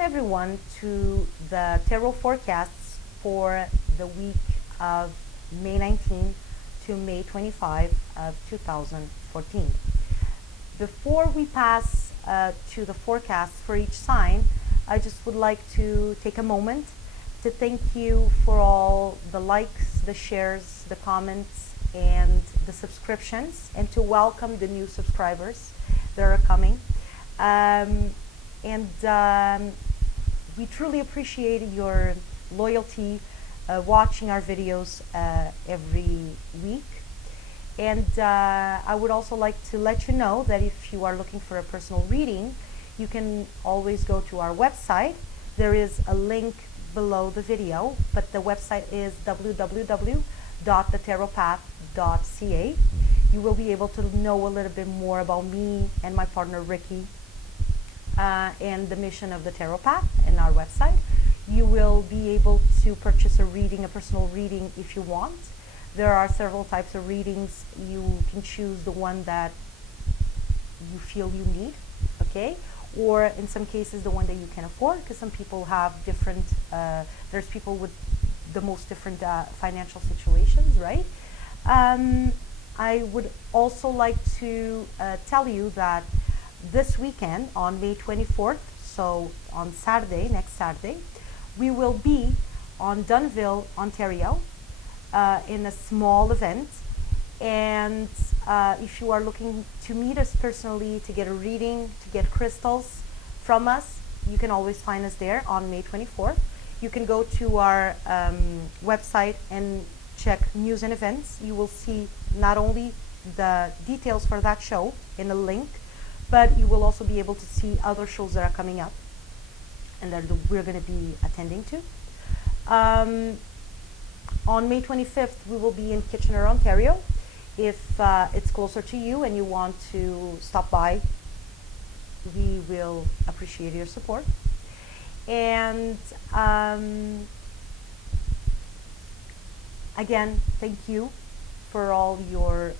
Welcome everyone to the tarot forecasts for the week of May 19 to May 25 of 2014. Before we pass to the forecasts for each sign, I just would like to take a moment to thank you for all the likes, the shares, the comments, and the subscriptions, and to welcome the new subscribers that are coming. We truly appreciate your loyalty, watching our videos every week. And I would also like to let you know that if you are looking for a personal reading, you can always go to our website. There is a link below the video, but the website is www.thetarotpath.ca. You will be able to know a little bit more about me and my partner Ricky and the mission of the Tarot Path in our website. You will be able to purchase a reading, a personal reading, if you want. There are several types of readings. You can choose the one that you feel you need, okay? Or in some cases, the one that you can afford, because some people have different, there's people with the most different financial situations, right? I would also like to tell you that this weekend on May 24th, so on Saturday, next Saturday, we will be on Dunnville, Ontario, in a small event. And if you are looking to meet us personally, to get a reading, to get crystals from us, you can always find us there on May 24th. You can go to our website and check news and events. You will see not only the details for that show in a link, but you will also be able to see other shows that are coming up and that we're going to be attending to. On May 25th, we will be in Kitchener, Ontario. If it's closer to you and you want to stop by, we will appreciate your support. And again, thank you for all your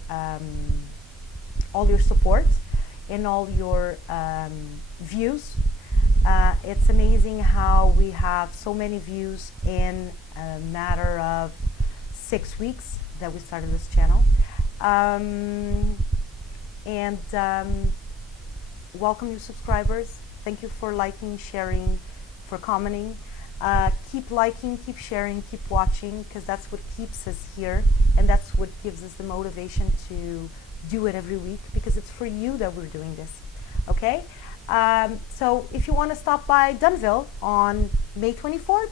support and all your views. It's amazing how we have so many views in a matter of 6 weeks that we started this channel. Welcome new subscribers. Thank you for liking, sharing, for commenting. Keep liking, keep sharing, keep watching, because that's what keeps us here, and that's what gives us the motivation to do it every week, because it's for you that we're doing this. Okay? So if you want to stop by Dunnville on May 24th,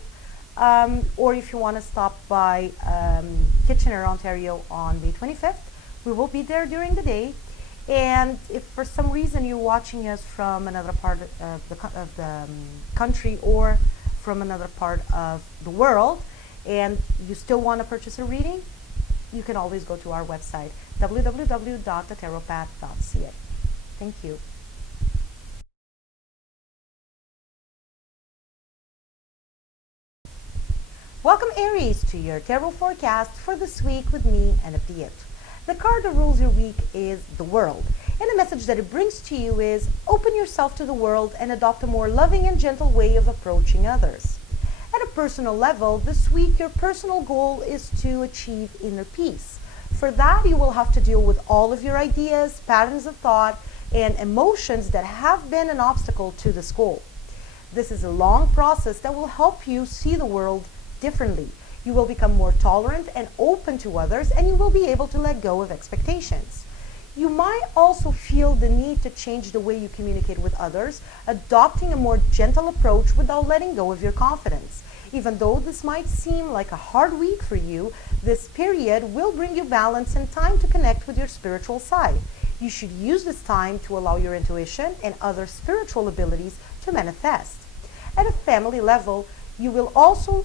or if you want to stop by Kitchener, Ontario on May 25th, we will be there during the day. And if for some reason you're watching us from another part of the country or from another part of the world, and you still want to purchase a reading, you can always go to our website, www.thetarotpath.ca. Thank you. Welcome Aries to your tarot forecast for this week with me and Abdiyat. The card that rules your week is the World, and the message that it brings to you is open yourself to the world and adopt a more loving and gentle way of approaching others. At a personal level, this week your personal goal is to achieve inner peace. For that, you will have to deal with all of your ideas, patterns of thought, and emotions that have been an obstacle to this goal. This is a long process that will help you see the world differently. You will become more tolerant and open to others, and you will be able to let go of expectations. You might also feel the need to change the way you communicate with others, adopting a more gentle approach without letting go of your confidence. Even though this might seem like a hard week for you, this period will bring you balance and time to connect with your spiritual side. You should use this time to allow your intuition and other spiritual abilities to manifest. At a family level, you will also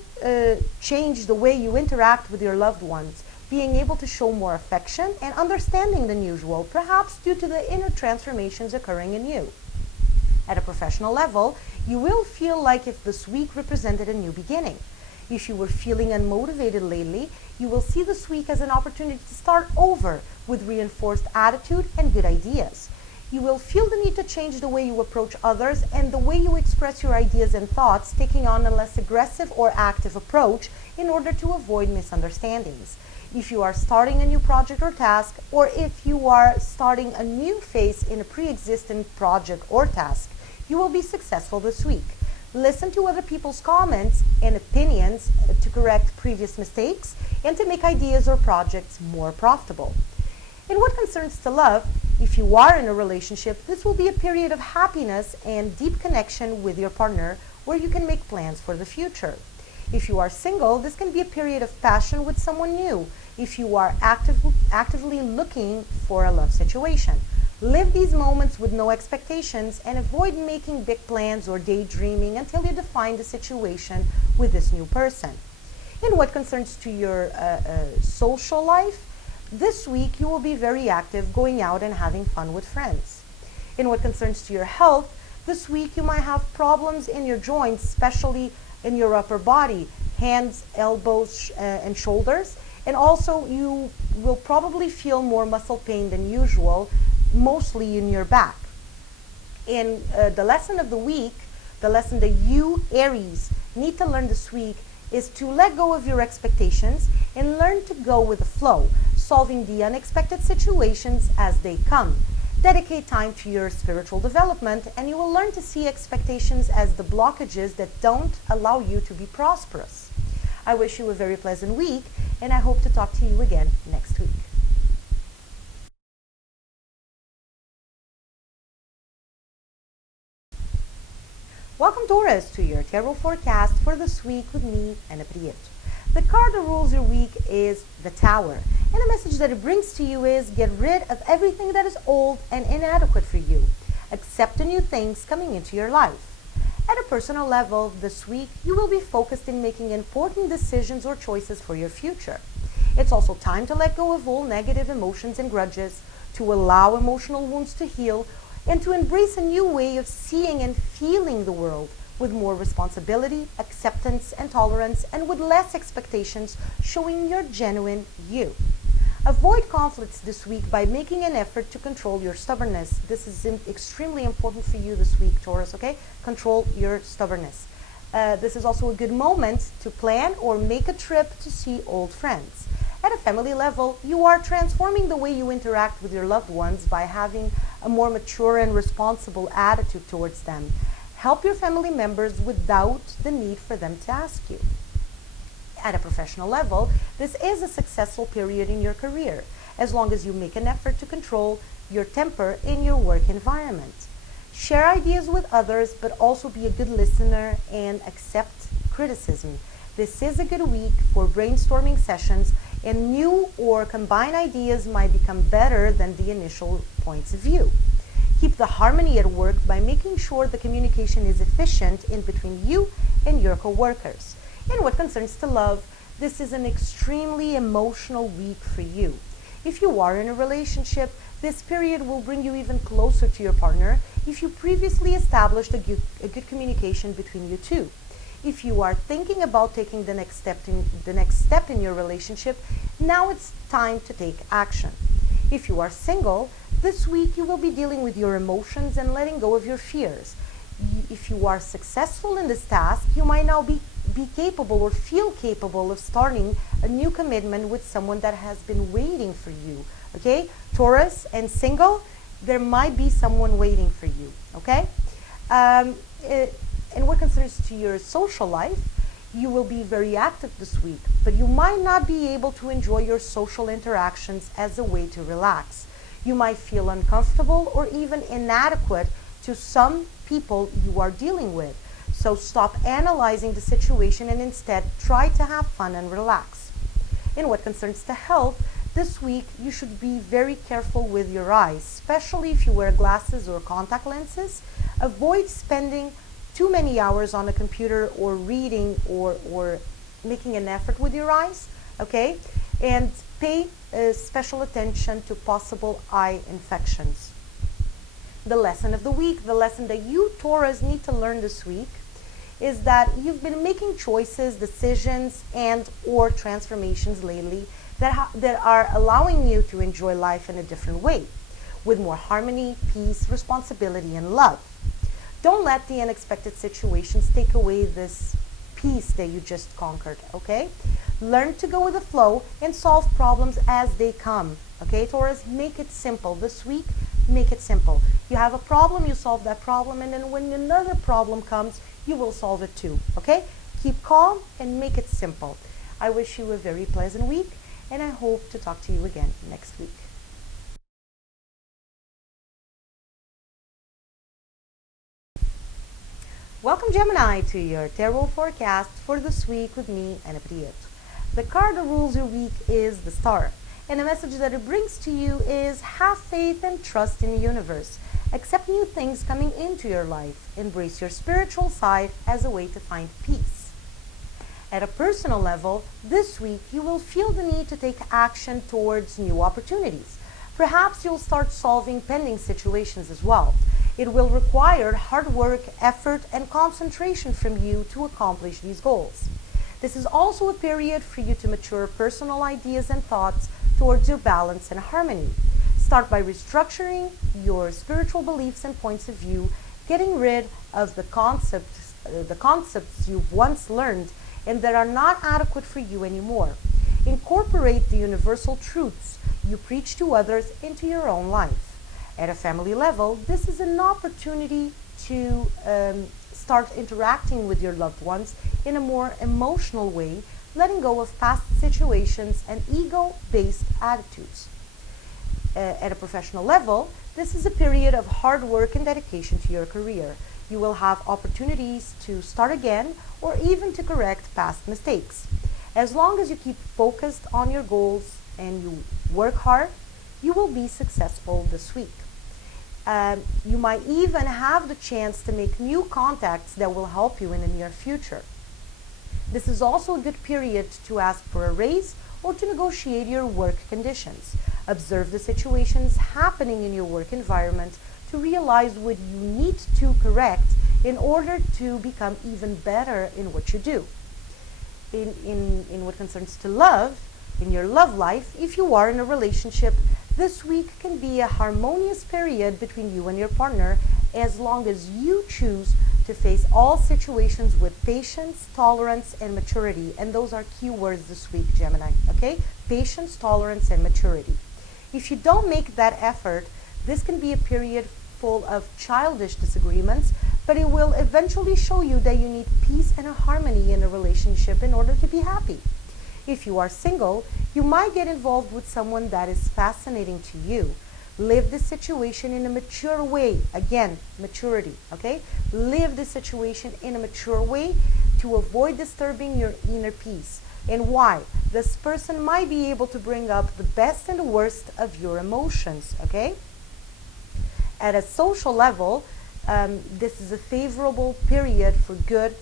change the way you interact with your loved ones, being able to show more affection and understanding than usual, perhaps due to the inner transformations occurring in you. At a professional level, you will feel like if this week represented a new beginning. If you were feeling unmotivated lately, you will see this week as an opportunity to start over with reinforced attitude and good ideas. You will feel the need to change the way you approach others and the way you express your ideas and thoughts, taking on a less aggressive or active approach in order to avoid misunderstandings. If you are starting a new project or task, or if you are starting a new phase in a pre-existing project or task, you will be successful this week. Listen to other people's comments and opinions to correct previous mistakes and to make ideas or projects more profitable. In what concerns to love, if you are in a relationship, this will be a period of happiness and deep connection with your partner where you can make plans for the future. If you are single, this can be a period of passion with someone new. If you are actively looking for a love situation, live these moments with no expectations and avoid making big plans or daydreaming until you define the situation with this new person. In what concerns to your social life, this week you will be very active, going out and having fun with friends. In what concerns to your health, this week you might have problems in your joints, especially in your upper body, hands, elbows, and shoulders. And also you will probably feel more muscle pain than usual, mostly in your back. In the lesson of the week, the lesson that you, Aries, need to learn this week is to let go of your expectations and learn to go with the flow, solving the unexpected situations as they come. Dedicate time to your spiritual development and you will learn to see expectations as the blockages that don't allow you to be prosperous. I wish you a very pleasant week and I hope to talk to you again next week. Welcome, Taurus, to your tarot forecast for this week with me, Anna Prieto. The card that rules your week is the Tower, and the message that it brings to you is get rid of everything that is old and inadequate for you. Accept the new things coming into your life. At a personal level, this week, you will be focused in making important decisions or choices for your future. It's also time to let go of all negative emotions and grudges, to allow emotional wounds to heal, and to embrace a new way of seeing and feeling the world with more responsibility, acceptance, and tolerance, and with less expectations, showing your genuine you. Avoid conflicts this week by making an effort to control your stubbornness. This is extremely important for you this week, Taurus, okay? Control your stubbornness. This is also a good moment to plan or make a trip to see old friends. At a family level, you are transforming the way you interact with your loved ones by having a more mature and responsible attitude towards them. Help your family members without the need for them to ask you. At a professional level, this is a successful period in your career, as long as you make an effort to control your temper in your work environment. Share ideas with others, but also be a good listener and accept criticism. This is a good week for brainstorming sessions, and new or combined ideas might become better than the initial points of view. Keep the harmony at work by making sure the communication is efficient in between you and your co-workers. In what concerns to love, this is an extremely emotional week for you. If you are in a relationship, this period will bring you even closer to your partner if you previously established a good communication between you two. If you are thinking about taking the next step in your relationship, now it's time to take action. If you are single, this week you will be dealing with your emotions and letting go of your fears. If you are successful in this task, you might now be capable or feel capable of starting a new commitment with someone that has been waiting for you. Okay, Taurus and single, there might be someone waiting for you. Okay. And what concerns to your social life, you will be very active this week, but you might not be able to enjoy your social interactions as a way to relax. You might feel uncomfortable or even inadequate to some people you are dealing with. So stop analyzing the situation and instead try to have fun and relax. In what concerns to health, this week you should be very careful with your eyes, especially if you wear glasses or contact lenses. Avoid spending too many hours on a computer or reading or making an effort with your eyes, okay? And pay special attention to possible eye infections. The lesson of the week, the lesson that you, Taurus, need to learn this week is that you've been making choices, decisions, and or transformations lately that are allowing you to enjoy life in a different way. with more harmony, peace, responsibility, and love. Don't let the unexpected situations take away this peace that you just conquered, okay? Learn to go with the flow and solve problems as they come, okay, Taurus? Make it simple. This week, make it simple. You have a problem, you solve that problem, and then when another problem comes, you will solve it too, okay? Keep calm and make it simple. I wish you a very pleasant week, and I hope to talk to you again next week. Welcome, Gemini, to your tarot forecast for this week with me, Anna. The card that rules your week is the Star, and the message that it brings to you is have faith and trust in the universe. Accept new things coming into your life. Embrace your spiritual side as a way to find peace. At a personal level, this week you will feel the need to take action towards new opportunities. Perhaps you'll start solving pending situations as well. It will require hard work, effort, and concentration from you to accomplish these goals. This is also a period for you to mature personal ideas and thoughts towards your balance and harmony. Start by restructuring your spiritual beliefs and points of view, getting rid of the concepts you've once learned and that are not adequate for you anymore. Incorporate the universal truths you preach to others into your own life. At a family level, this is an opportunity to start interacting with your loved ones in a more emotional way, letting go of past situations and ego-based attitudes. At a professional level, this is a period of hard work and dedication to your career. You will have opportunities to start again or even to correct past mistakes. As long as you keep focused on your goals and you work hard, you will be successful this week. You might even have the chance to make new contacts that will help you in the near future. This is also a good period to ask for a raise or to negotiate your work conditions. Observe the situations happening in your work environment to realize what you need to correct in order to become even better in what you do. In what concerns to love, in your love life, if you are in a relationship, this week can be a harmonious period between you and your partner as long as you choose to face all situations with patience, tolerance, and maturity. And those are key words this week, Gemini, okay? Patience, tolerance, and maturity. If you don't make that effort, this can be a period full of childish disagreements, but it will eventually show you that you need peace and a harmony in a relationship in order to be happy. If you are single, you might get involved with someone that is fascinating to you. Live the situation in a mature way. Again, maturity, okay? Live the situation in a mature way to avoid disturbing your inner peace. And why? This person might be able to bring up the best and the worst of your emotions, okay? At a social level, this is a favorable period for good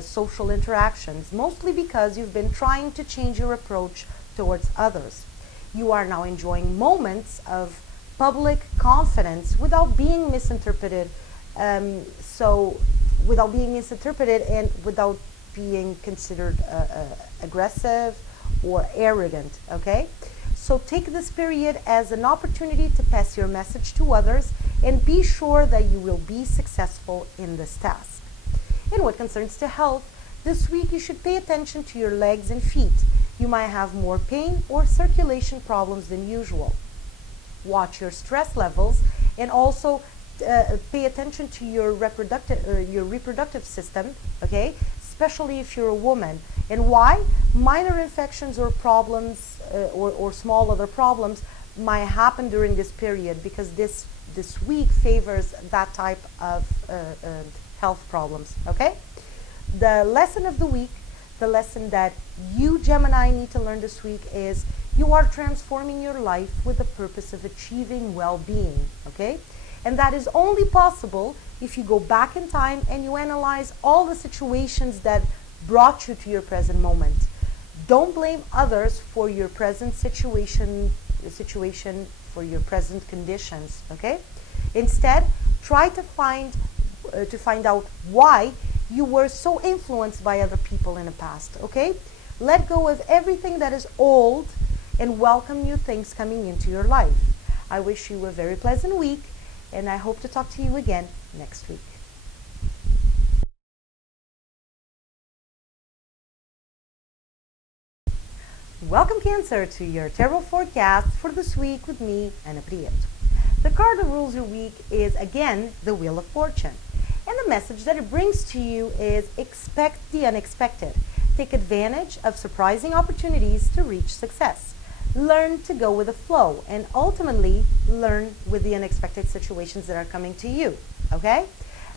social interactions, mostly because you've been trying to change your approach towards others. You are now enjoying moments of public confidence without being misinterpreted, without being misinterpreted and without being considered aggressive or arrogant, okay? So take this period as an opportunity to pass your message to others and be sure that you will be successful in this task. In what concerns to health, this week you should pay attention to your legs and feet. You might have more pain or circulation problems than usual. Watch your stress levels and also pay attention to your reproductive system, okay? Especially if you're a woman. And why? Minor infections or problems or small other problems might happen during this period because this week favors that type of health problems, okay? The lesson of the week, the lesson that you, Gemini, need to learn this week is you are transforming your life with the purpose of achieving well-being, okay? And that is only possible if you go back in time and you analyze all the situations that brought you to your present moment. Don't blame others for your present situation, for your present conditions, okay? Instead, try to find out why you were so influenced by other people in the past, okay? Let go of everything that is old and welcome new things coming into your life. I wish you a very pleasant week, and I hope to talk to you again next week. Welcome, Cancer, to your tarot forecast for this week with me, Ana Prieto. The card that rules your week is, again, the Wheel of Fortune. And the message that it brings to you is expect the unexpected. Take advantage of surprising opportunities to reach success. Learn to go with the flow and ultimately learn with the unexpected situations that are coming to you, okay?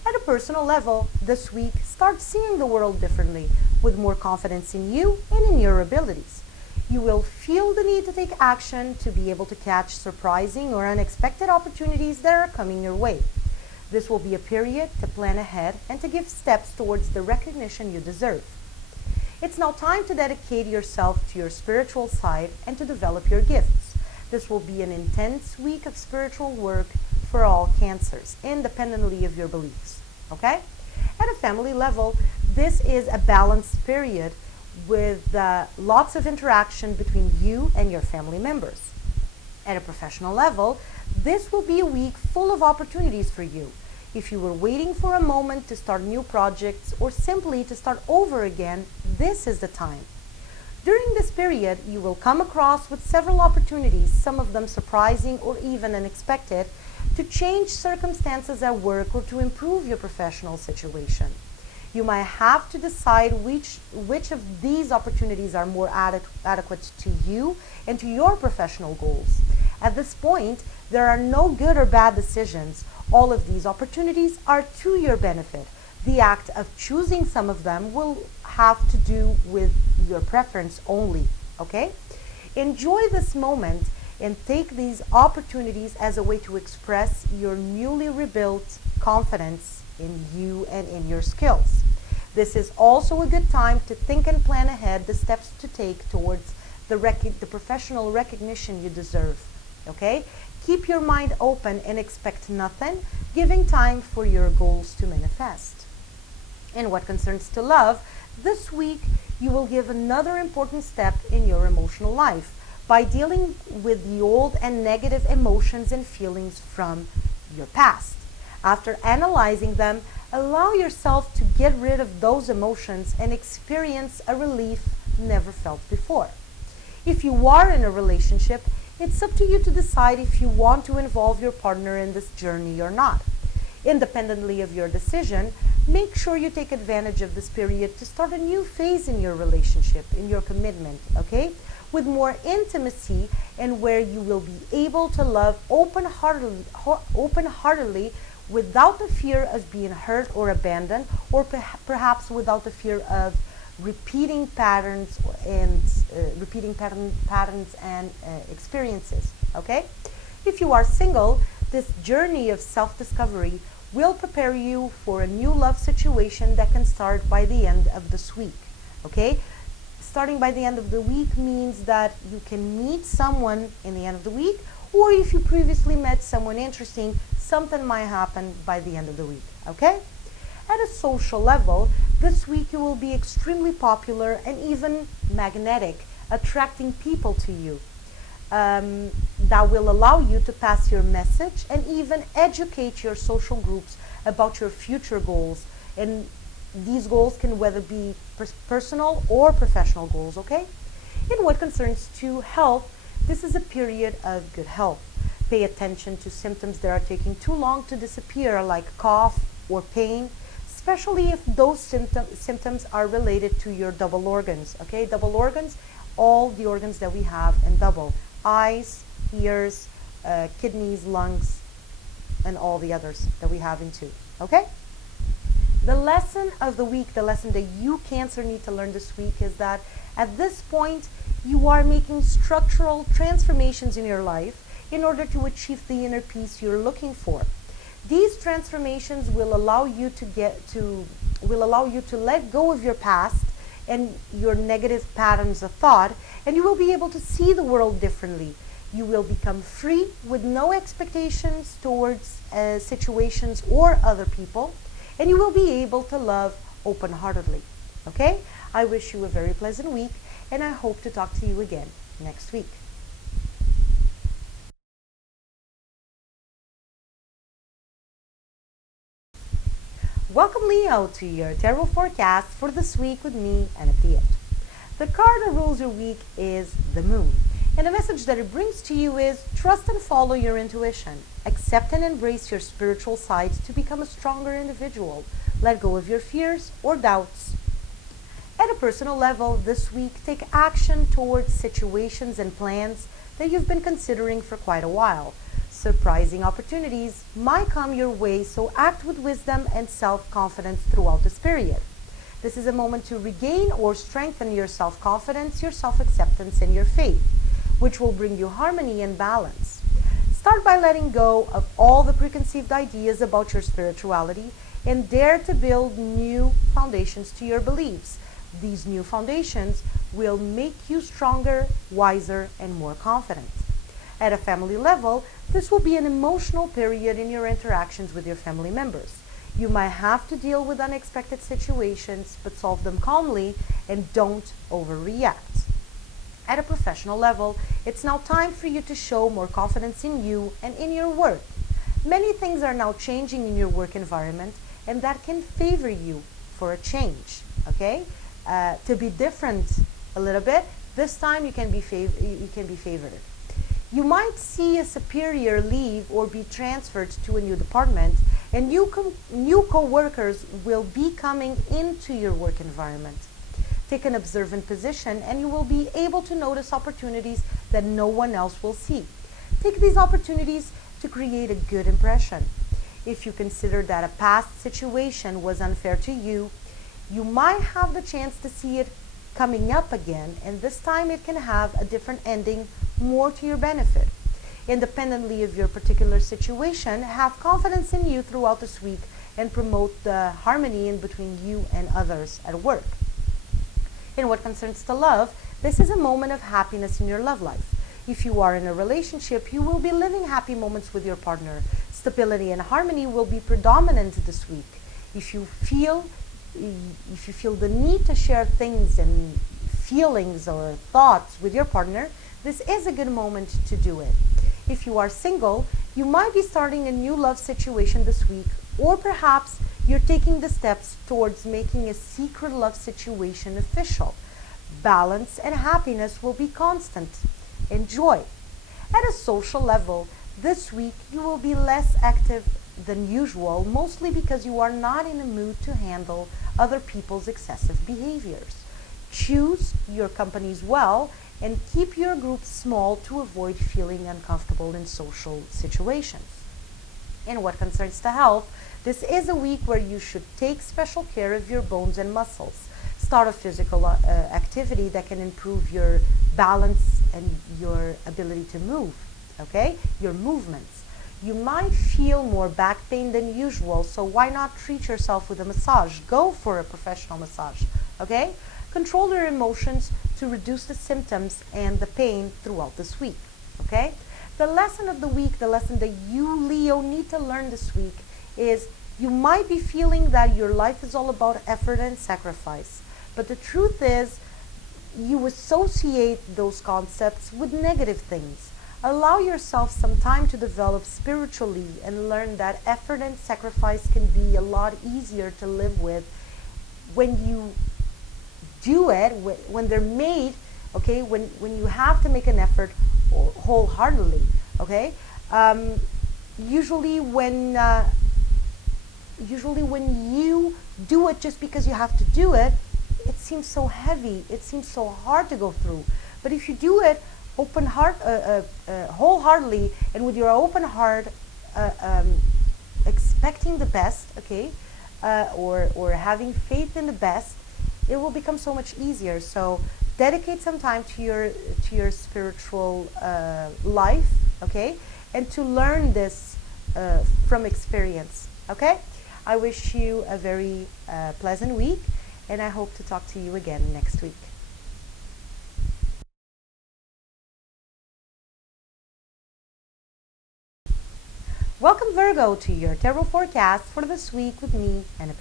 At a personal level, this week, start seeing the world differently with more confidence in you and in your abilities. You will feel the need to take action to be able to catch surprising or unexpected opportunities that are coming your way. This will be a period to plan ahead and to give steps towards the recognition you deserve. It's now time to dedicate yourself to your spiritual side and to develop your gifts. This will be an intense week of spiritual work for all Cancers, independently of your beliefs, okay? At a family level, this is a balanced period with lots of interaction between you and your family members. At a professional level, this will be a week full of opportunities for you. If you were waiting for a moment to start new projects or simply to start over again, this is the time. During this period, you will come across with several opportunities, some of them surprising or even unexpected, to change circumstances at work or to improve your professional situation. You might have to decide which of these opportunities are more adequate to you and to your professional goals. At this point, there are no good or bad decisions. All of these opportunities are to your benefit. The act of choosing some of them will have to do with your preference only, okay? Enjoy this moment and take these opportunities as a way to express your newly rebuilt confidence in you and in your skills. This is also a good time to think and plan ahead the steps to take towards the professional recognition you deserve, okay? Keep your mind open and expect nothing, giving time for your goals to manifest. In what concerns to love, this week you will give another important step in your emotional life by dealing with the old and negative emotions and feelings from your past. After analyzing them, allow yourself to get rid of those emotions and experience a relief never felt before. If you are in a relationship, it's up to you to decide if you want to involve your partner in this journey or not. Independently of your decision, make sure you take advantage of this period to start a new phase in your relationship, in your commitment, okay? With more intimacy and where you will be able to love open-heartedly without the fear of being hurt or abandoned, or perhaps without the fear of repeating patterns and experiences, okay? If you are single, this journey of self-discovery will prepare you for a new love situation that can start by the end of this week, okay? Starting by the end of the week means that you can meet someone in the end of the week, or if you previously met someone interesting, something might happen by the end of the week, okay? At a social level, this week you will be extremely popular and even magnetic, attracting people to you. That will allow you to pass your message and even educate your social groups about your future goals. And these goals can whether be personal or professional goals, okay? In what concerns to health, this is a period of good health. Pay attention to symptoms that are taking too long to disappear, like cough or pain, especially if those symptoms are related to your double organs, okay? Double organs, all the organs that we have in double. Eyes, ears, kidneys, lungs, and all the others that we have in two, okay? The lesson of the week, the lesson that you Cancer need to learn this week is that at this point, you are making structural transformations in your life in order to achieve the inner peace you're looking for. These transformations will allow you to let go of your past and your negative patterns of thought, and you will be able to see the world differently. You will become free with no expectations towards situations or other people, and you will be able to love open-heartedly. Okay? I wish you a very pleasant week, and I hope to talk to you again next week. Welcome, Leo, to your tarot forecast for this week with me, Anna. The card that rules your week is the Moon. And the message that it brings to you is trust and follow your intuition. Accept and embrace your spiritual sides to become a stronger individual. Let go of your fears or doubts. At a personal level, this week, take action towards situations and plans that you've been considering for quite a while. Surprising opportunities might come your way, so act with wisdom and self-confidence throughout this period. This is a moment to regain or strengthen your self-confidence, your self-acceptance, and your faith, which will bring you harmony and balance. Start by letting go of all the preconceived ideas about your spirituality and dare to build new foundations to your beliefs. These new foundations will make you stronger, wiser, and more confident. At a family level, this will be an emotional period in your interactions with your family members. You might have to deal with unexpected situations, but solve them calmly and don't overreact. At a professional level, it's now time for you to show more confidence in you and in your work. Many things are now changing in your work environment, and that can favor you for a change, okay? To be different a little bit, this time you can be favored. You might see a superior leave or be transferred to a new department, and new co-workers will be coming into your work environment. Take an observant position and you will be able to notice opportunities that no one else will see. Take these opportunities to create a good impression. If you consider that a past situation was unfair to you, you might have the chance to see it coming up again, and this time it can have a different ending, more to your benefit. Independently of your particular situation, have confidence in you throughout this week and promote the harmony in between you and others at work. In what concerns to love, this is a moment of happiness in your love life. If you are in a relationship, you will be living happy moments with your partner. Stability and harmony will be predominant this week. If you feel the need to share things and feelings or thoughts with your partner, this is a good moment to do it. If you are single, you might be starting a new love situation this week, or perhaps you're taking the steps towards making a secret love situation official. Balance and happiness will be constant. Enjoy. At a social level, this week you will be less active than usual, mostly because you are not in a mood to handle other people's excessive behaviors. Choose your companies well and keep your group small to avoid feeling uncomfortable in social situations. In what concerns to health, this is a week where you should take special care of your bones and muscles. Start a physical activity that can improve your balance and your ability to move, okay? Your movements. You might feel more back pain than usual, so why not treat yourself with a massage? Go for a professional massage, okay? Control your emotions to reduce the symptoms and the pain throughout this week, okay? The lesson of the week, the lesson that you, Leo, need to learn this week is you might be feeling that your life is all about effort and sacrifice, but the truth is you associate those concepts with negative things. Allow yourself some time to develop spiritually and learn that effort and sacrifice can be a lot easier to live with when you do it, when they're made, okay, when you have to make an effort wholeheartedly, okay? Usually when you do it just because you have to do it, it seems so heavy, it seems so hard to go through. But if you do it wholeheartedly and with your open heart, expecting the best, okay, or having faith in the best, it will become so much easier. So dedicate some time to your spiritual life, okay, and to learn this from experience, okay? I wish you a very pleasant week, and I hope to talk to you again next week. Welcome, Virgo, to your tarot forecast for this week with me, Anna.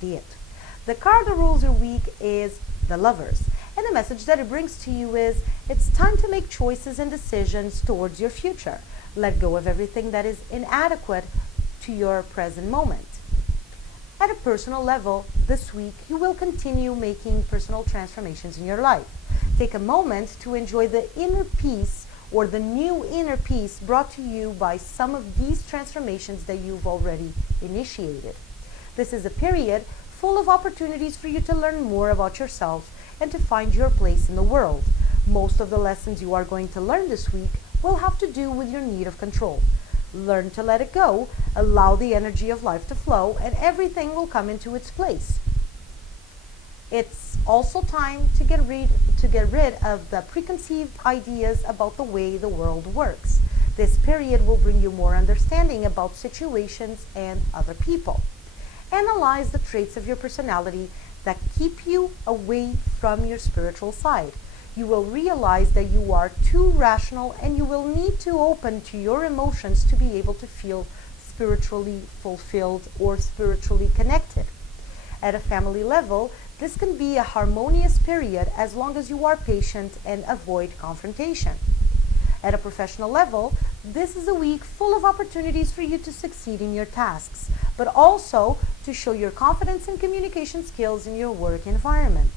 The card that rules your week is the Lovers, and the message that it brings to you is it's time to make choices and decisions towards your future. Let go of everything that is inadequate to your present moment. At a personal level, this week you will continue making personal transformations in your life. Take a moment to enjoy the inner peace or the new inner peace brought to you by some of these transformations that you've already initiated. This is a period full of opportunities for you to learn more about yourself and to find your place in the world. Most of the lessons you are going to learn this week will have to do with your need of control. Learn to let it go, allow the energy of life to flow, and everything will come into its place. It's also time to get rid of the preconceived ideas about the way the world works. This period will bring you more understanding about situations and other people. Analyze the traits of your personality that keep you away from your spiritual side. You will realize that you are too rational and you will need to open to your emotions to be able to feel spiritually fulfilled or spiritually connected. At a family level, this can be a harmonious period as long as you are patient and avoid confrontation. At a professional level, this is a week full of opportunities for you to succeed in your tasks, but also to show your confidence and communication skills in your work environment.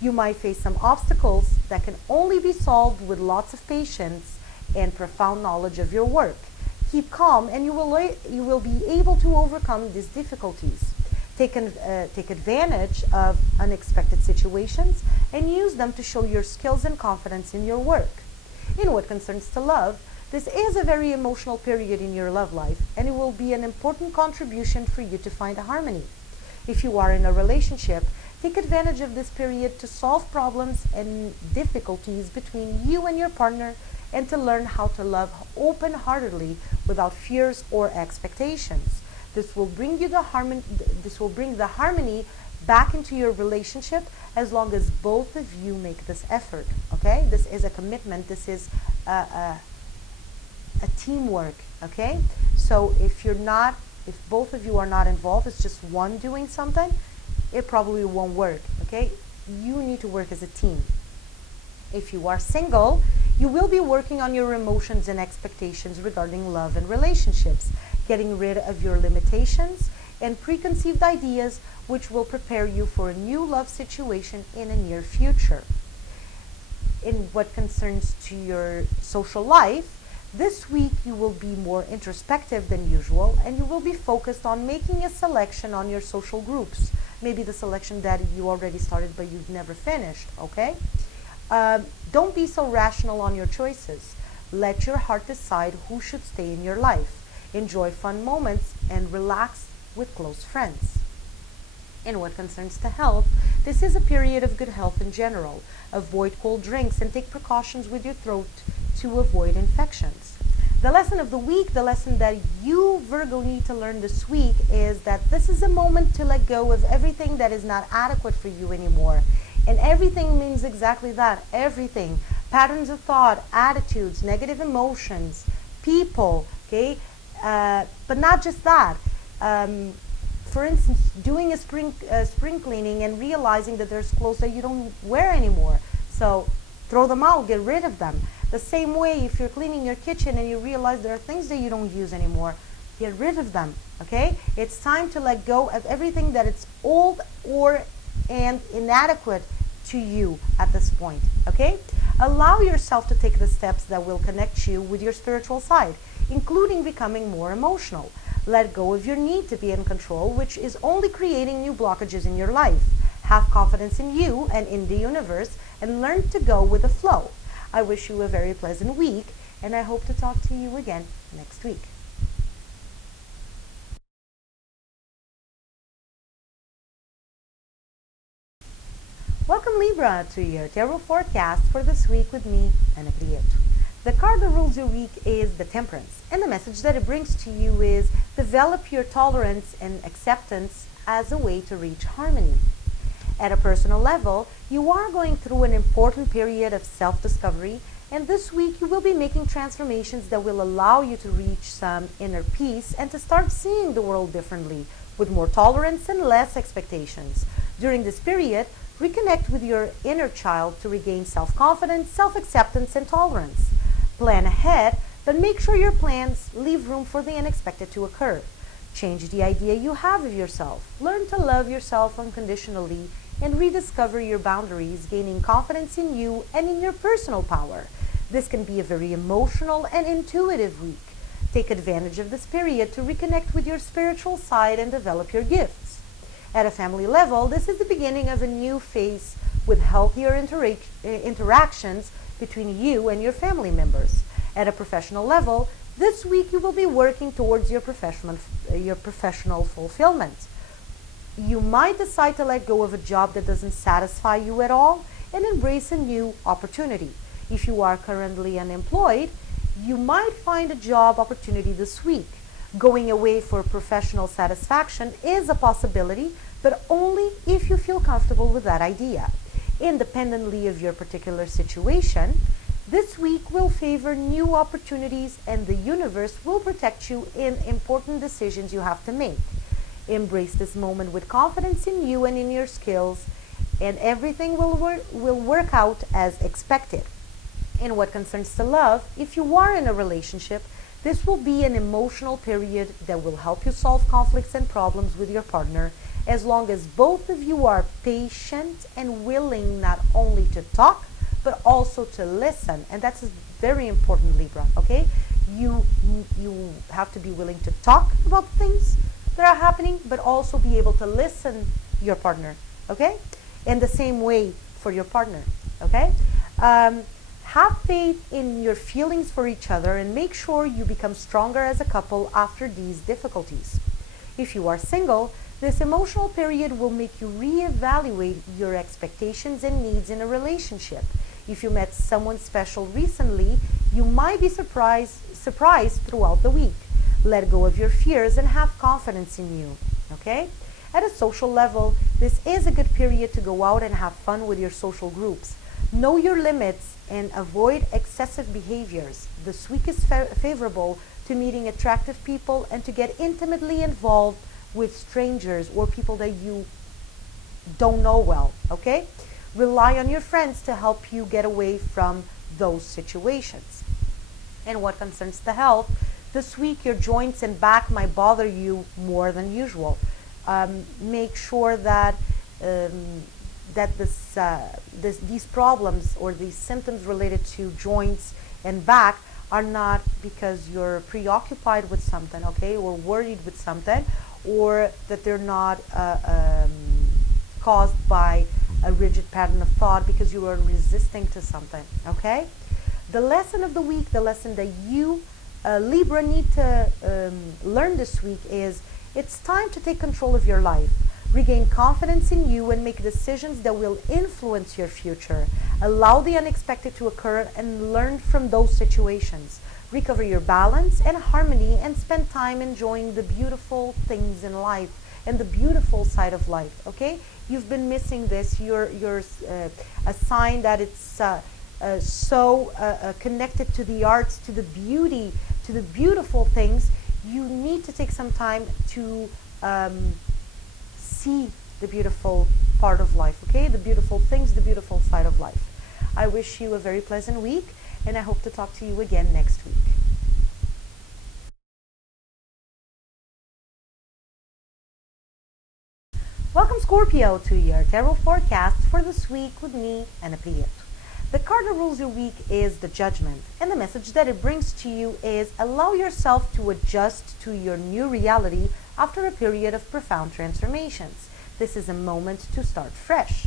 You might face some obstacles that can only be solved with lots of patience and profound knowledge of your work. Keep calm and you will be able to overcome these difficulties. Take advantage of unexpected situations and use them to show your skills and confidence in your work. In what concerns to love, this is a very emotional period in your love life, and it will be an important contribution for you to find a harmony. If you are in a relationship, take advantage of this period to solve problems and difficulties between you and your partner and to learn how to love open-heartedly without fears or expectations. This will bring the harmony back into your relationship as long as both of you make this effort. Okay? This is a commitment. This is a teamwork. Okay? So if both of you are not involved, it's just one doing something, it probably won't work. Okay? You need to work as a team. If you are single, you will be working on your emotions and expectations regarding love and relationships, getting rid of your limitations and preconceived ideas, which will prepare you for a new love situation in a near future. In what concerns to your social life, this week you will be more introspective than usual and you will be focused on making a selection on your social groups. Maybe the selection that you already started but you've never finished, okay? Don't be so rational on your choices. Let your heart decide who should stay in your life. Enjoy fun moments and relax with close friends. In what concerns to health, this is a period of good health in general. Avoid cold drinks and take precautions with your throat to avoid infections. The lesson of the week, the lesson that you, Virgo, need to learn this week is that this is a moment to let go of everything that is not adequate for you anymore. And everything means exactly that, everything. Patterns of thought, attitudes, negative emotions, people, okay? But not just that. For instance, doing a spring cleaning and realizing that there's clothes that you don't wear anymore. So throw them out, get rid of them. The same way, if you're cleaning your kitchen and you realize there are things that you don't use anymore, get rid of them, okay? It's time to let go of everything that is old and inadequate to you at this point, okay? Allow yourself to take the steps that will connect you with your spiritual side, including becoming more emotional. Let go of your need to be in control, which is only creating new blockages in your life. Have confidence in you and in the universe and learn to go with the flow. I wish you a very pleasant week, and I hope to talk to you again next week. Welcome, Libra, to your tarot forecast for this week with me, Ana Prieto. The card that rules your week is the Temperance, and the message that it brings to you is develop your tolerance and acceptance as a way to reach harmony. At a personal level, you are going through an important period of self-discovery, and this week you will be making transformations that will allow you to reach some inner peace and to start seeing the world differently, with more tolerance and less expectations. During this period, reconnect with your inner child to regain self-confidence, self-acceptance, and tolerance. Plan ahead, but make sure your plans leave room for the unexpected to occur. Change the idea you have of yourself. Learn to love yourself unconditionally and rediscover your boundaries, gaining confidence in you and in your personal power. This can be a very emotional and intuitive week. Take advantage of this period to reconnect with your spiritual side and develop your gifts. At a family level, this is the beginning of a new phase with healthier interactions between you and your family members. At a professional level, this week you will be working towards your professional fulfillment. You might decide to let go of a job that doesn't satisfy you at all and embrace a new opportunity. If you are currently unemployed, you might find a job opportunity this week. Going away for professional satisfaction is a possibility, but only if you feel comfortable with that idea. Independently of your particular situation, this week will favor new opportunities and the universe will protect you in important decisions you have to make. Embrace this moment with confidence in you and in your skills, and everything will work out as expected. In what concerns to love, if you are in a relationship, this will be an emotional period that will help you solve conflicts and problems with your partner, as long as both of you are patient and willing not only to talk, but also to listen. And that's very important, Libra, okay? You have to be willing to talk about things that are happening, but also be able to listen your partner, okay? In the same way for your partner, okay? Have faith in your feelings for each other and make sure you become stronger as a couple after these difficulties. If you are single, this emotional period will make you reevaluate your expectations and needs in a relationship. If you met someone special recently, you might be surprised throughout the week. Let go of your fears and have confidence in you, okay? At a social level, this is a good period to go out and have fun with your social groups. Know your limits and avoid excessive behaviors. This week is favorable to meeting attractive people and to get intimately involved with strangers or people that you don't know well, okay? Rely on your friends to help you get away from those situations. And what concerns the health, this week your joints and back might bother you more than usual. Make sure that these problems or these symptoms related to joints and back are not because you're preoccupied with something, okay, or worried with something, or that they're not caused by a rigid pattern of thought because you are resisting to something, okay? The lesson of the week, the lesson that you, Libra, need to learn this week is it's time to take control of your life. Regain confidence in you and make decisions that will influence your future. Allow the unexpected to occur and learn from those situations. Recover your balance and harmony and spend time enjoying the beautiful things in life and the beautiful side of life, okay? You've been missing this. You're a sign that it's so connected to the arts, to the beauty, to the beautiful things. You need to take some time to see the beautiful part of life, okay? The beautiful things, the beautiful side of life. I wish you a very pleasant week, and I hope to talk to you again next week. Welcome, Scorpio, to your tarot forecast for this week with me, Anna. The card that rules your week is the Judgment, and the message that it brings to you is allow yourself to adjust to your new reality after a period of profound transformations. This is a moment to start fresh.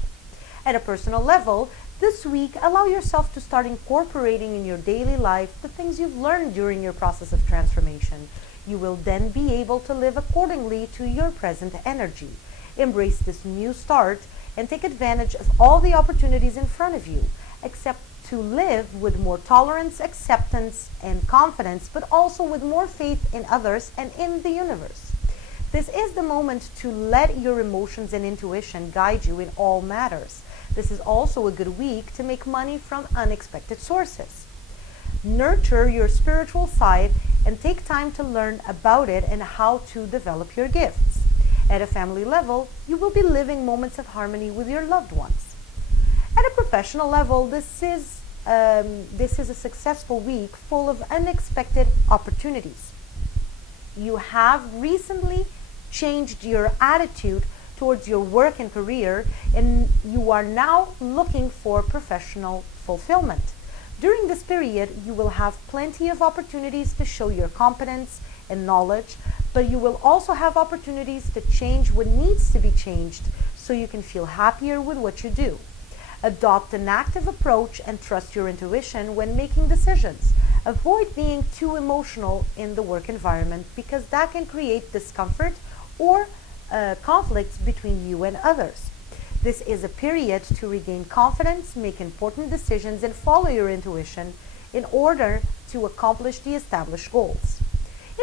At a personal level, this week, allow yourself to start incorporating in your daily life the things you've learned during your process of transformation. You will then be able to live accordingly to your present energy. Embrace this new start and take advantage of all the opportunities in front of you. Accept to live with more tolerance, acceptance, and confidence, but also with more faith in others and in the universe. This is the moment to let your emotions and intuition guide you in all matters. This is also a good week to make money from unexpected sources. Nurture your spiritual side and take time to learn about it and how to develop your gifts. At a family level, you will be living moments of harmony with your loved ones. At a professional level, this is a successful week full of unexpected opportunities. you have recently changed your attitude towards your work and career, and you are now looking for professional fulfillment. During this period, you will have plenty of opportunities to show your competence and knowledge, but you will also have opportunities to change what needs to be changed so you can feel happier with what you do. Adopt an active approach and trust your intuition when making decisions. Avoid being too emotional in the work environment because that can create discomfort or conflicts between you and others. This is a period to regain confidence, make important decisions, and follow your intuition in order to accomplish the established goals.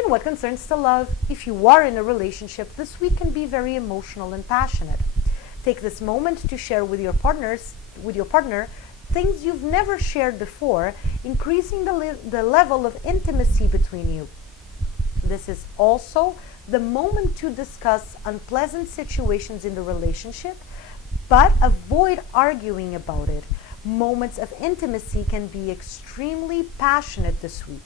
In what concerns to love, if you are in a relationship, this week can be very emotional and passionate. Take this moment to share with your partner things you've never shared before, increasing the level of intimacy between you. This is also the moment to discuss unpleasant situations in the relationship, but avoid arguing about it. Moments of intimacy can be extremely passionate this week.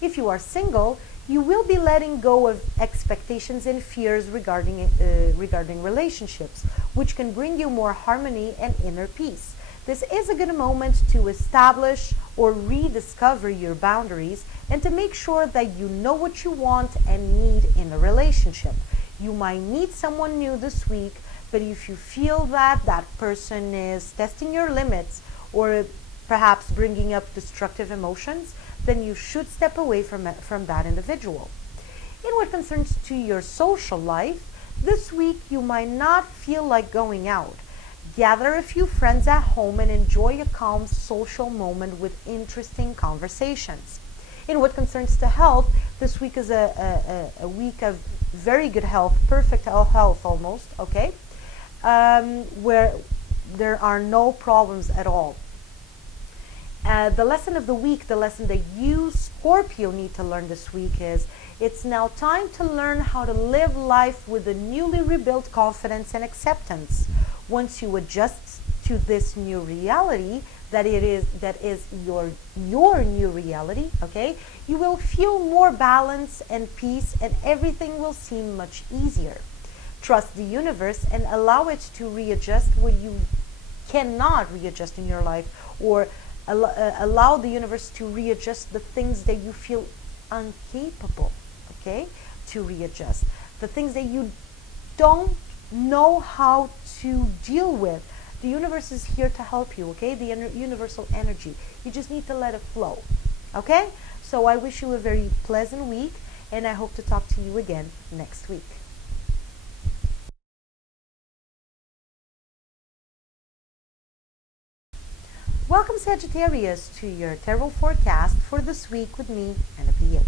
If you are single, you will be letting go of expectations and fears regarding relationships, which can bring you more harmony and inner peace. This is a good moment to establish or rediscover your boundaries and to make sure that you know what you want and need in a relationship. You might meet someone new this week, but if you feel that that person is testing your limits or perhaps bringing up destructive emotions, then you should step away from that individual. In what concerns to your social life, this week you might not feel like going out. Gather a few friends at home and enjoy a calm social moment with interesting conversations. In what concerns to health, this week is a week of very good health, perfect health almost, okay? Where there are no problems at all. The lesson of the week, the lesson that you, Scorpio, need to learn this week is it's now time to learn how to live life with a newly rebuilt confidence and acceptance. Once you adjust to this new reality, that is your new reality, okay, you will feel more balance and peace, and everything will seem much easier. Trust the universe and allow it to readjust what you cannot readjust in your life, or allow the universe to readjust the things that you feel incapable, okay, to readjust. The things that you don't know how to deal with. The universe is here to help you, okay? The universal energy. You just need to let it flow, okay? So I wish you a very pleasant week, and I hope to talk to you again next week. Welcome, Sagittarius, to your tarot forecast for this week with me and Abdiyat.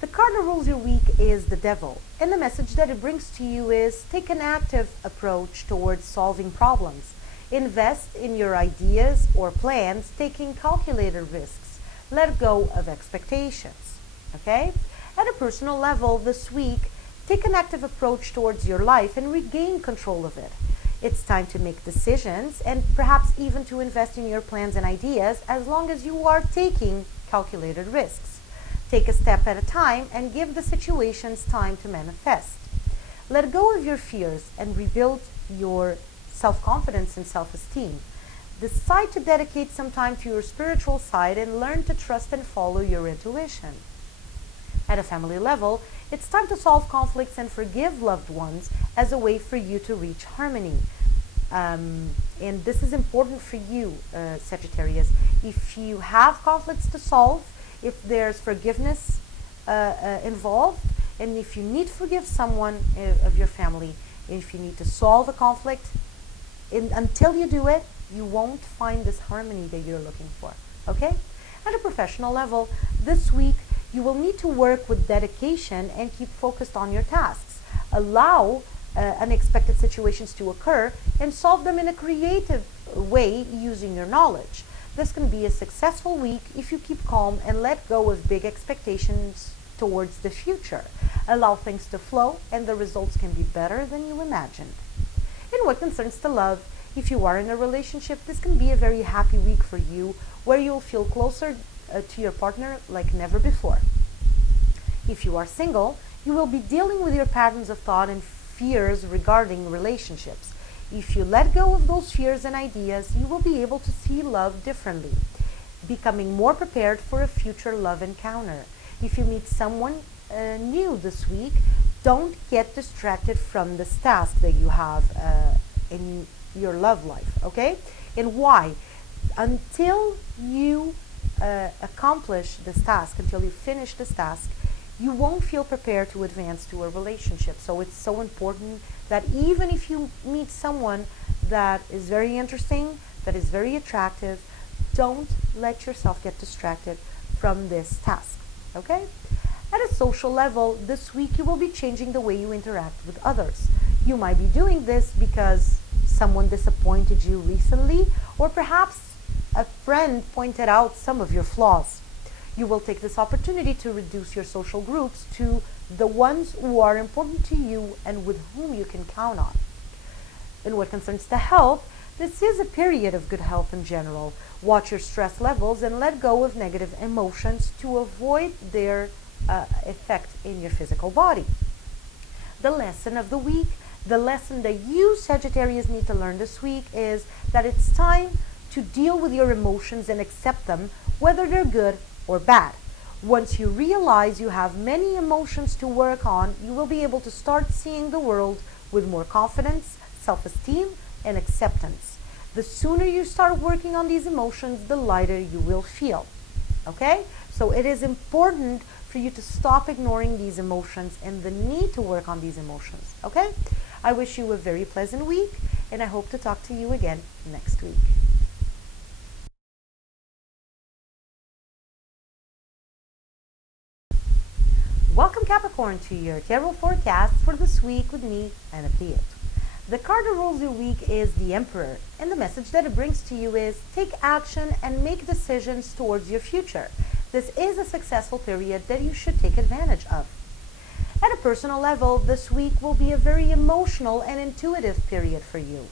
The card that rules your week is the Devil, and the message that it brings to you is take an active approach towards solving problems. Invest in your ideas or plans, taking calculated risks. Let go of expectations, okay? At a personal level this week, take an active approach towards your life and regain control of it. It's time to make decisions and perhaps even to invest in your plans and ideas as long as you are taking calculated risks. Take a step at a time and give the situations time to manifest. Let go of your fears and rebuild your self-confidence and self-esteem. Decide to dedicate some time to your spiritual side and learn to trust and follow your intuition. At a family level, it's time to solve conflicts and forgive loved ones as a way for you to reach harmony. And this is important for you, Sagittarius. If you have conflicts to solve, if there's forgiveness involved, and if you need to forgive someone of your family, if you need to solve a conflict, until you do it, you won't find this harmony that you're looking for, okay? At a professional level, this week, you will need to work with dedication and keep focused on your tasks. Allow unexpected situations to occur and solve them in a creative way using your knowledge. This can be a successful week if you keep calm and let go of big expectations towards the future. Allow things to flow and the results can be better than you imagined. In what concerns to love, if you are in a relationship, this can be a very happy week for you where you'll feel closer to your partner like never before. If you are single, You will be dealing with your patterns of thought and fears regarding relationships. If you let go of those fears and ideas, you will be able to see love differently, becoming more prepared for a future love encounter. If you meet someone new this week, don't get distracted from this task that you have in your love life, okay? And why? Until you accomplish this task, until you finish this task, you won't feel prepared to advance to a relationship. So it's so important that even if you meet someone that is very interesting, that is very attractive, don't let yourself get distracted from this task, okay? At a social level, this week you will be changing the way you interact with others. You might be doing this because someone disappointed you recently, or perhaps a friend pointed out some of your flaws. You will take this opportunity to reduce your social groups to the ones who are important to you and with whom you can count on. In what concerns to health, this is a period of good health in general. Watch your stress levels and let go of negative emotions to avoid their effect in your physical body. The lesson of the week, the lesson that you Sagittarius need to learn this week is that it's time to deal with your emotions and accept them, whether they're good or bad. Once you realize you have many emotions to work on, you will be able to start seeing the world with more confidence, self-esteem, and acceptance. The sooner you start working on these emotions, the lighter you will feel. Okay? So it is important for you to stop ignoring these emotions and the need to work on these emotions. Okay? I wish you a very pleasant week, and I hope to talk to you again next week. Welcome Capricorn to your tarot forecast for this week with me, Anna Piet. The card that rules your week is the Emperor, and the message that it brings to you is take action and make decisions towards your future. This is a successful period that you should take advantage of. At a personal level, this week will be a very emotional and intuitive period for you.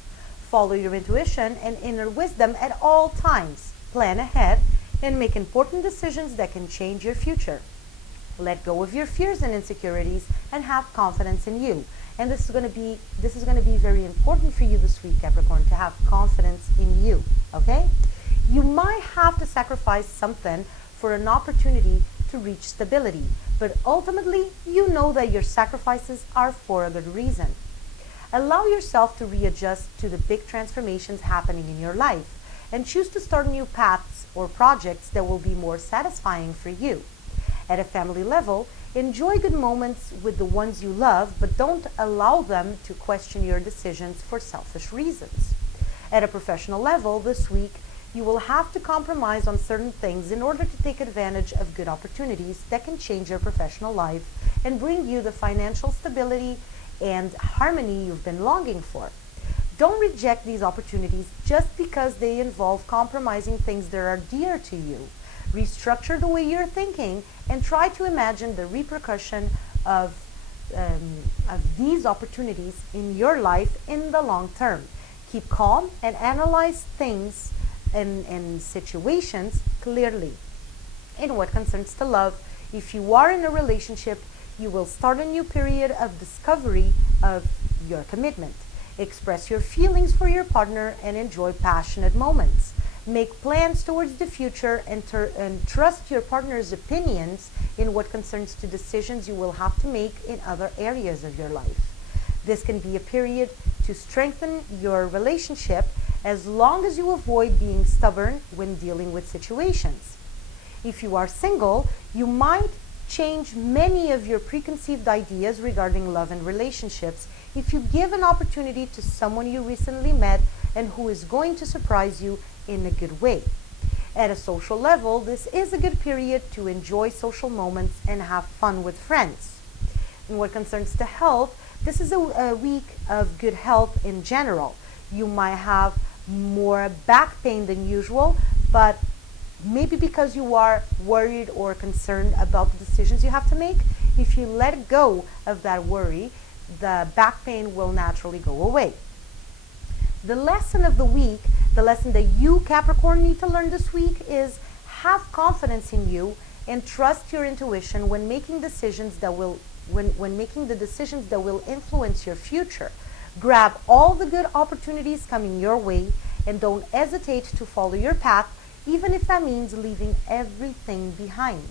Follow your intuition and inner wisdom at all times. Plan ahead and make important decisions that can change your future. Let go of your fears and insecurities and have confidence in you. And this is going to be very important for you this week, Capricorn, to have confidence in you, okay? You might have to sacrifice something for an opportunity to reach stability, but ultimately, you know that your sacrifices are for a good reason. Allow yourself to readjust to the big transformations happening in your life and choose to start new paths or projects that will be more satisfying for you. At a family level, enjoy good moments with the ones you love, but don't allow them to question your decisions for selfish reasons. At a professional level, this week, you will have to compromise on certain things in order to take advantage of good opportunities that can change your professional life and bring you the financial stability and harmony you've been longing for. Don't reject these opportunities just because they involve compromising things that are dear to you. Restructure the way you're thinking and try to imagine the repercussion of these opportunities in your life in the long term. Keep calm and analyze things and situations clearly. In what concerns to love, if you are in a relationship, you will start a new period of discovery of your commitment. Express your feelings for your partner and enjoy passionate moments. Make plans towards the future and trust your partner's opinions in what concerns to decisions you will have to make in other areas of your life. This can be a period to strengthen your relationship as long as you avoid being stubborn when dealing with situations. If you are single, you might change many of your preconceived ideas regarding love and relationships if you give an opportunity to someone you recently met and who is going to surprise you in a good way. At a social level, this is a good period to enjoy social moments and have fun with friends. In what concerns to health, this is a week of good health in general. You might have more back pain than usual, but maybe because you are worried or concerned about the decisions you have to make, if you let go of that worry, the back pain will naturally go away. The lesson of the week, the lesson that you Capricorn need to learn this week is have confidence in you and trust your intuition when making decisions that will when making the decisions that will influence your future. Grab all the good opportunities coming your way and don't hesitate to follow your path, even if that means leaving everything behind.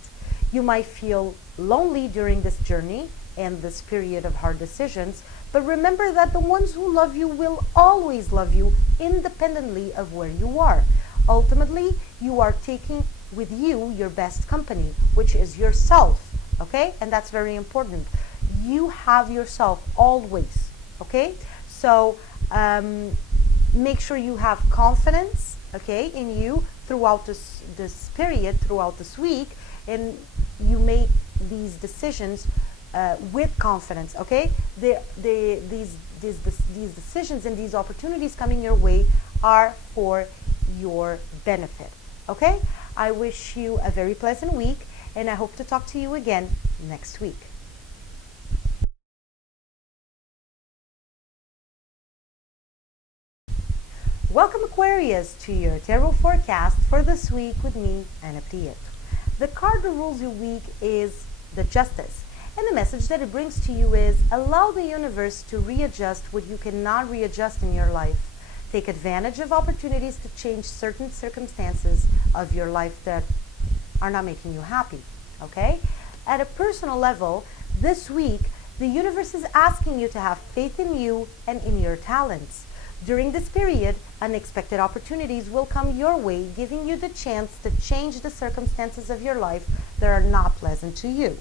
You might feel lonely during this journey and this period of hard decisions, but remember that the ones who love you will always love you independently of where you are. Ultimately, you are taking with you your best company, which is yourself, okay? And that's very important. You have yourself always, okay? So make sure you have confidence, okay, in you throughout this period, throughout this week, and you make these decisions with confidence, okay? These decisions and these opportunities coming your way are for your benefit, okay? I wish you a very pleasant week, and I hope to talk to you again next week. Welcome, Aquarius, to your tarot forecast for this week with me, Anna Priet. The card that rules your week is the Justice, and the message that it brings to you is allow the universe to readjust what you cannot readjust in your life. Take advantage of opportunities to change certain circumstances of your life that are not making you happy, okay? At a personal level, this week, the universe is asking you to have faith in you and in your talents. During this period, unexpected opportunities will come your way, giving you the chance to change the circumstances of your life that are not pleasant to you.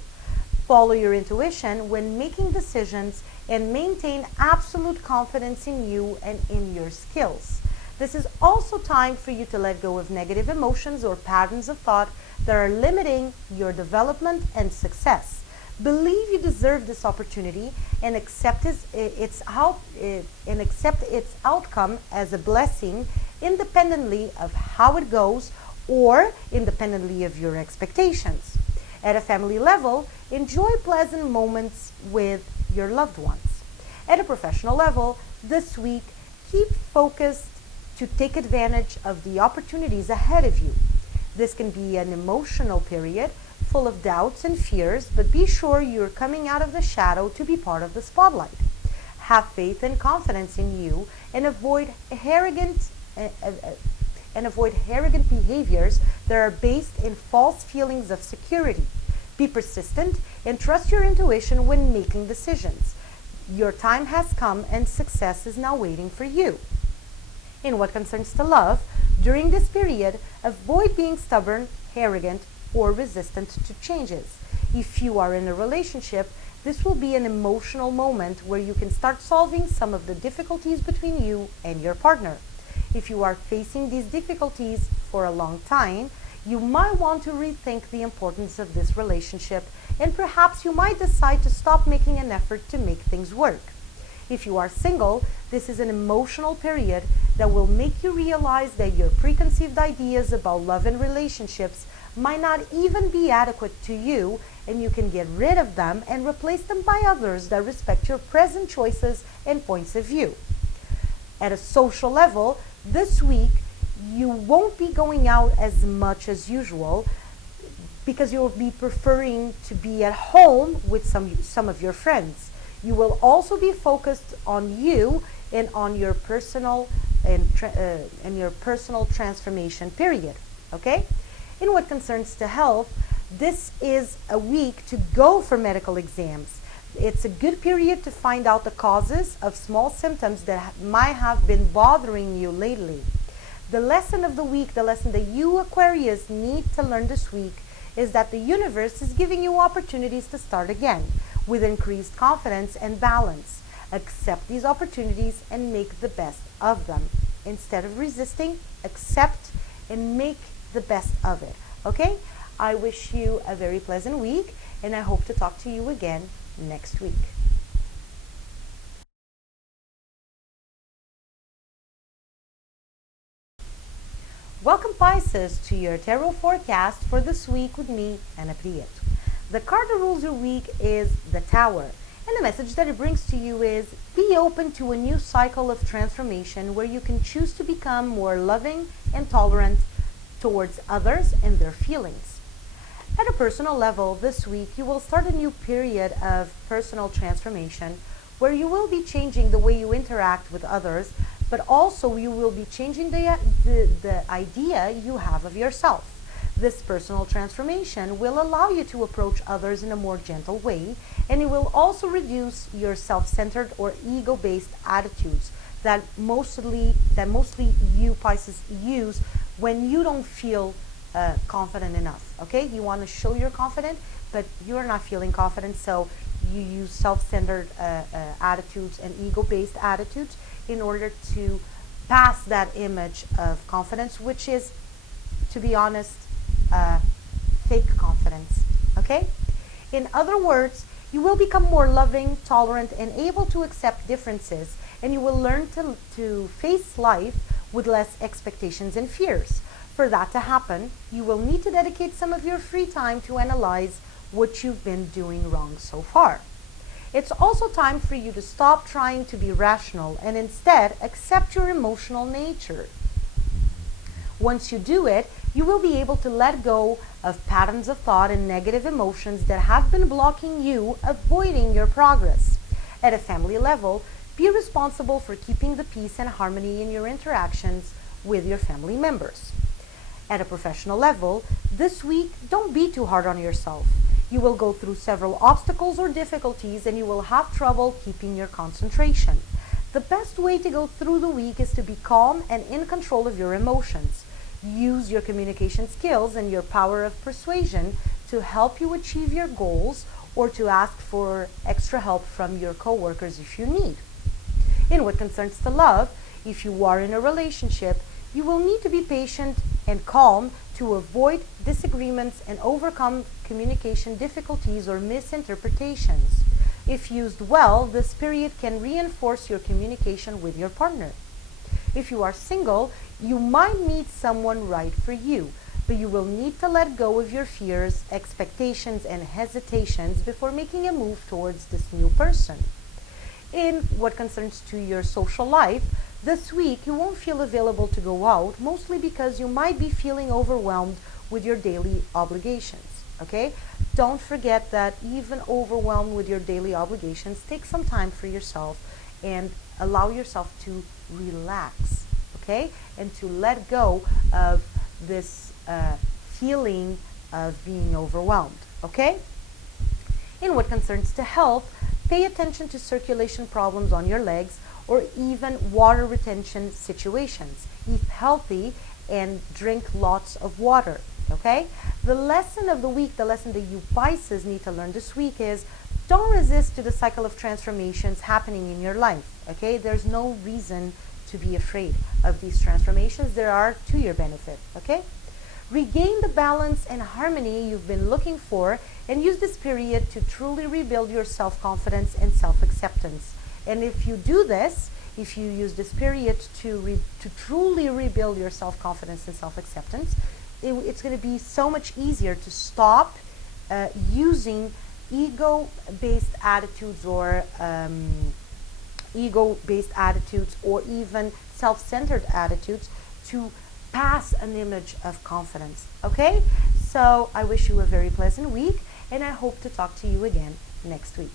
Follow your intuition when making decisions and maintain absolute confidence in you and in your skills. This is also time for you to let go of negative emotions or patterns of thought that are limiting your development and success. Believe you deserve this opportunity and accept its outcome as a blessing, independently of how it goes or independently of your expectations. At a family level, enjoy pleasant moments with your loved ones. At a professional level, this week, keep focused to take advantage of the opportunities ahead of you. This can be an emotional period full of doubts and fears, but be sure you're coming out of the shadow to be part of the spotlight. Have faith and confidence in you and avoid arrogant behaviors that are based in false feelings of security. Be persistent and trust your intuition when making decisions. Your time has come and success is now waiting for you. In what concerns to love, during this period, avoid being stubborn, arrogant, or resistant to changes. If you are in a relationship, this will be an emotional moment where you can start solving some of the difficulties between you and your partner. If you are facing these difficulties for a long time, you might want to rethink the importance of this relationship, and perhaps you might decide to stop making an effort to make things work. If you are single, this is an emotional period that will make you realize that your preconceived ideas about love and relationships might not even be adequate to you, and you can get rid of them and replace them by others that respect your present choices and points of view. At a social level, this week, you won't be going out as much as usual because you'll be preferring to be at home with some of your friends. You will also be focused on you and on your personal transformation period, okay? In what concerns to health, this is a week to go for medical exams. It's a good period to find out the causes of small symptoms that might have been bothering you lately. The lesson of the week, the lesson that you Aquarius need to learn this week, is that the universe is giving you opportunities to start again with increased confidence and balance. Accept these opportunities and make the best of them. Instead of resisting, accept and make the best of it, okay? I wish you a very pleasant week, and I hope to talk to you again next week. Welcome, Pisces, to your tarot forecast for this week with me, Anna Priet. The card that rules your week is the Tower, and the message that it brings to you is be open to a new cycle of transformation where you can choose to become more loving and tolerant towards others and their feelings. At a personal level, this week you will start a new period of personal transformation where you will be changing the way you interact with others, but also you will be changing the idea you have of yourself. This personal transformation will allow you to approach others in a more gentle way, and it will also reduce your self-centered or ego-based attitudes that mostly you Pisces use when you don't feel confident enough. Okay, you want to show you're confident, but you're not feeling confident, so you use self-centered attitudes and ego-based attitudes in order to pass that image of confidence, which is, to be honest, fake confidence. Okay, in other words, you will become more loving, tolerant, and able to accept differences, and you will learn to face life with less expectations and fears. For that to happen, you will need to dedicate some of your free time to analyze what you've been doing wrong so far. It's also time for you to stop trying to be rational and instead accept your emotional nature. Once you do it, you will be able to let go of patterns of thought and negative emotions that have been blocking you, avoiding your progress. At a family level, be responsible for keeping the peace and harmony in your interactions with your family members. At a professional level, this week, don't be too hard on yourself. You will go through several obstacles or difficulties, and you will have trouble keeping your concentration. The best way to go through the week is to be calm and in control of your emotions. Use your communication skills and your power of persuasion to help you achieve your goals, or to ask for extra help from your coworkers if you need. In what concerns to love, if you are in a relationship, you will need to be patient and calm to avoid disagreements and overcome communication difficulties or misinterpretations. If used well, this period can reinforce your communication with your partner. If you are single, you might meet someone right for you, but you will need to let go of your fears, expectations, and hesitations before making a move towards this new person. In what concerns to your social life, this week you won't feel available to go out, mostly because you might be feeling overwhelmed with your daily obligations. Okay? Don't forget that even overwhelmed with your daily obligations, take some time for yourself and allow yourself to relax. Okay? And to let go of this feeling of being overwhelmed. Okay? In what concerns to health, pay attention to circulation problems on your legs or even water retention situations. Eat healthy and drink lots of water, okay? The lesson of the week, the lesson that you Pisces need to learn this week is don't resist to the cycle of transformations happening in your life, okay? There's no reason to be afraid of these transformations. They are to your benefit, okay? Regain the balance and harmony you've been looking for, and use this period to truly rebuild your self-confidence and self-acceptance. And if you do this, if you use this period to truly rebuild your self-confidence and self-acceptance, it's going to be so much easier to stop using ego-based attitudes or even self-centered attitudes to pass an image of confidence. Okay? So I wish you a very pleasant week, and I hope to talk to you again next week.